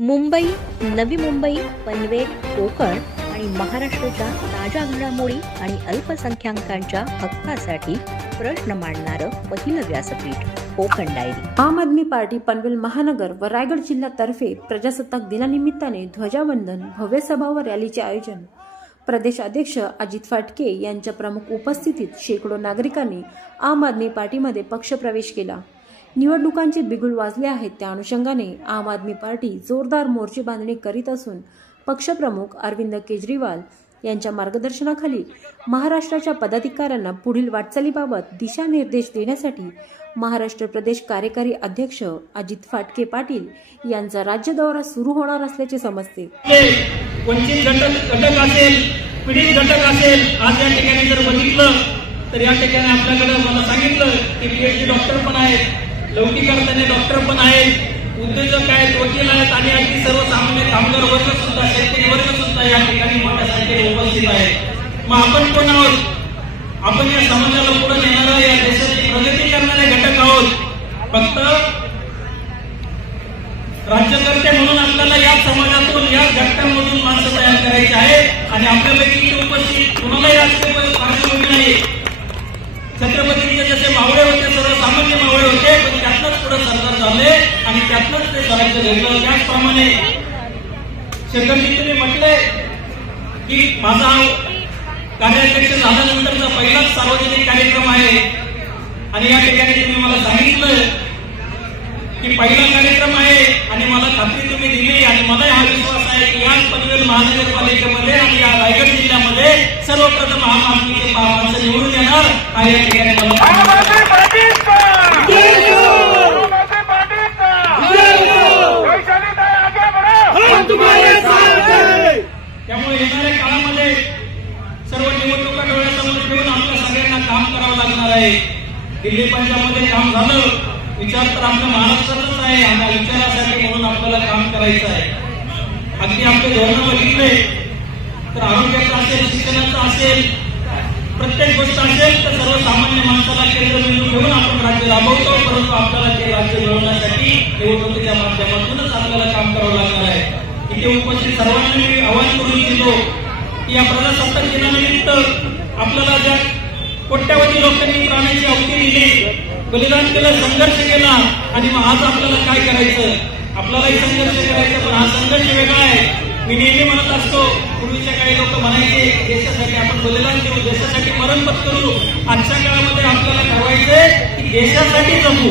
मुंबई, नवी मुंबई, पनवेल, कोकण आणि महाराष्ट्राच्या ताज्या घडामोडी आणि अल्पसंख्याकांच्या हक्कासाठी प्रश्न मांडणारं पहिलं व्यासपीठ कोकण डायरी। आम आदमी पार्टी पनवेल महानगर व रायगड जिल्ह्यातर्फे प्रजासत्ताक दिनानिमित्ताने ध्वजावंदन, भव्य सभा व रॅलीचे आयोजन। प्रदेश अध्यक्ष अजित फाटके यांच्या प्रमुख उपस्थितीत शेकडो नागरिकांनी आम आदमी पार्टीमध्ये पक्षप्रवेश केला। निवडणुकांचे बिगुल वाजले आहेत, त्या अनुषंगाने आम आदमी पार्टी जोरदार मोर्चे बांधणी करीत असून पक्षप्रमुख अरविंद केजरीवाल यांच्या मार्गदर्शनाखाली महाराष्ट्राच्या पदाधिकाऱ्यांना पुढील वाटचालीबाबत दिशानिर्देश देण्यासाठी महाराष्ट्र प्रदेश कार्यकारी अध्यक्ष अजित फाटके पाटील यांचा राज्य दौरा सुरू होणार असल्याचे समजते। वंचित घटक असेल, पीडित घटक असेल, आज या ठिकाणी जर बघितलं तर या ठिकाणी आपल्याकडे मला सांगितलं की पीएचडी डॉक्टर पण आहेत, लौकिकर्त्याने डॉक्टर पण आहेत, उद्योजक आहेत, वकील आहेत आणि अगदी सर्वसामान्य कामगार वर्ग सुद्धा, शेतकरी वर्ग सुद्धा या ठिकाणी मोठ्या संख्येने उपस्थित आहेत। मग आपण कोण आहोत? आपण या समाजाला पुढे नेणारा, या देशाची प्रगती करणारे घटक आहोत। फक्त राज्यकर्ते म्हणून आपल्याला या समाजातून, या घटकांमधून माणसं तयार करायची आहे आणि आपल्यापैकी उपस्थित कुणालाही राजकीय पार्श्वभूमी नाही। छत्रपतींचे जसे मावळे होते, सर्वसामान्य मावळे होते, पण त्यातनंच पुढे सरकार झाले आणि त्यातनंच ते स्वराज्य घेतलं। त्याचप्रमाणे शेखरजी तुम्ही म्हटले की माझा कार्याध्यक्ष झाल्यानंतरचा पहिलाच सार्वजनिक कार्यक्रम आहे आणि या ठिकाणी तुम्ही मला सांगितलं की पहिला कार्यक्रम आहे आणि मला खात्री तुम्ही दिली आणि मला हा विश्वास आहे की या पनवेल महानगरपालिकेमध्ये आणि या रायगड जिल्ह्यामध्ये सर्वप्रथम आम आदमीचे माणसं निवडून येणार आणि या ठिकाणी त्यामुळे येणाऱ्या काळामध्ये सर्व निवडणुका डोळ्यासमोर ठेवून आपल्या सगळ्यांना काम करावं लागणार आहे। दिल्ली पंजाबमध्ये काम झालं, विचार तर आपल्या महाराष्ट्रातच आहे, आम्हा विचारासाठी म्हणून आपल्याला काम करायचं आहे। अगदी आपले धोरण बघितले तर आरोग्याचं असेल, शिक्षणाचं असेल, प्रत्येक गोष्ट असेल तर सर्वसामान्य माणसाला केंद्रबिंदू घेऊन आपण राज्य राबवतो, परंतु आपल्याला ते राज्य मिळवण्यासाठी निवडणुकीच्या माध्यमातूनच आपल्याला काम करावं लागणार आहे। इथे उपस्थित सर्वांना मी आवाहन करून इच्छितो की या प्रजासत्ताक दिनानिमित्त आपल्याला ज्या कोट्यावधी लोकांनी प्राणाची आहुती दिली, बलिदान केलं, संघर्ष केला आणि मग आज आपल्याला काय करायचं? आपल्यालाही संघर्ष करायचा, पण हा संघर्ष वेगळा आहे। मी नेहमी म्हणत असतो, पूर्वीच्या काही लोक म्हणायचे देशासाठी आपण बलिदान देऊ, देशासाठी मरण पत्करू। आजच्या काळामध्ये आपल्याला ठरवायचंय की देशासाठी जगू,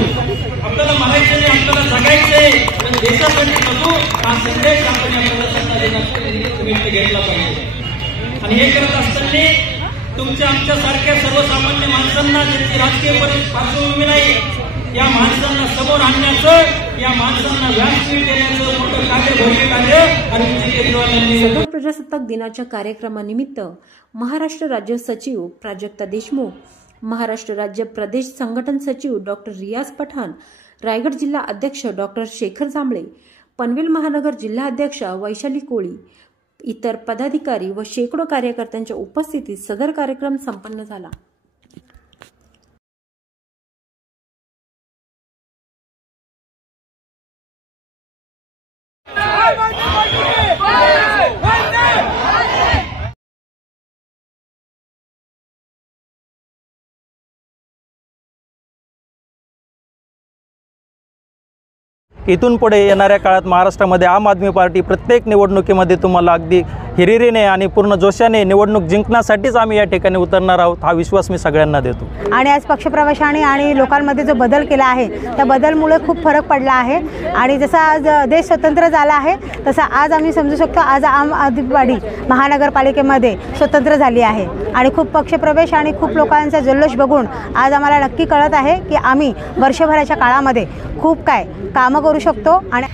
आपल्याला मरायचं नाही, आपल्याला जगायचंय, पण देशासाठी जगू हा संदेश आपण या प्रजासत्ताक दिनानिमित्त घेतला पाहिजे। आणि हे करत असताना तुमच्या आमच्यासारख्या सर्वसामान्य माणसांना, ज्यांची राजकीय पार्श्वभूमी नाही, या माणसांना समोर आणण्याचं, या माणसांना व्यासपीठ देण्याचं मोठं कार्य, भव्य कार्य अरविंद केजरीवाल यांनी। प्रजासत्ताक दिनाच्या कार्यक्रमानिमित्त महाराष्ट्र राज्य सचिव प्राजक्ता देशमुख, महाराष्ट्र राज्य प्रदेश संघटन सचिव डॉक्टर रियाज पठाण, रायगड जिल्हा अध्यक्ष डॉक्टर शेखर जांभळे, पनवेल महानगर जिल्हाध्यक्ष वैशाली कोळी, इतर पदाधिकारी व शेकडो कार्यकर्त्यांच्या उपस्थितीत सदर कार्यक्रम संपन्न झाला। इथून पुढे येणाऱ्या काळात महाराष्ट्रामध्ये आम आदमी पार्टी प्रत्येक निवडणुकीमध्ये तुम्हाला अगदी हिरिरीने आणि पूर्ण जोशाने निवडणूक जिंकण्यासाठीच आम्ही या ठिकाणी उतरणार आहोत, हा विश्वास मी सगळ्यांना देतो। आणि आज पक्षप्रवेशाने आणि लोकांमध्ये जो बदल केला आहे त्या बदलमुळे खूप फरक पडला आहे आणि जसा आज देश स्वतंत्र झाला आहे तसा आज आम्ही समजू शकतो आज आम आदमी पार्टी महानगरपालिकेमध्ये स्वतंत्र झाली आहे आणि खूप पक्षप्रवेश आणि खूप लोकांचा जल्लोष बघून आज आम्हाला नक्की कळत आहे की आम्ही वर्षभराच्या काळामध्ये खूप काय कामं करू शकतो आणि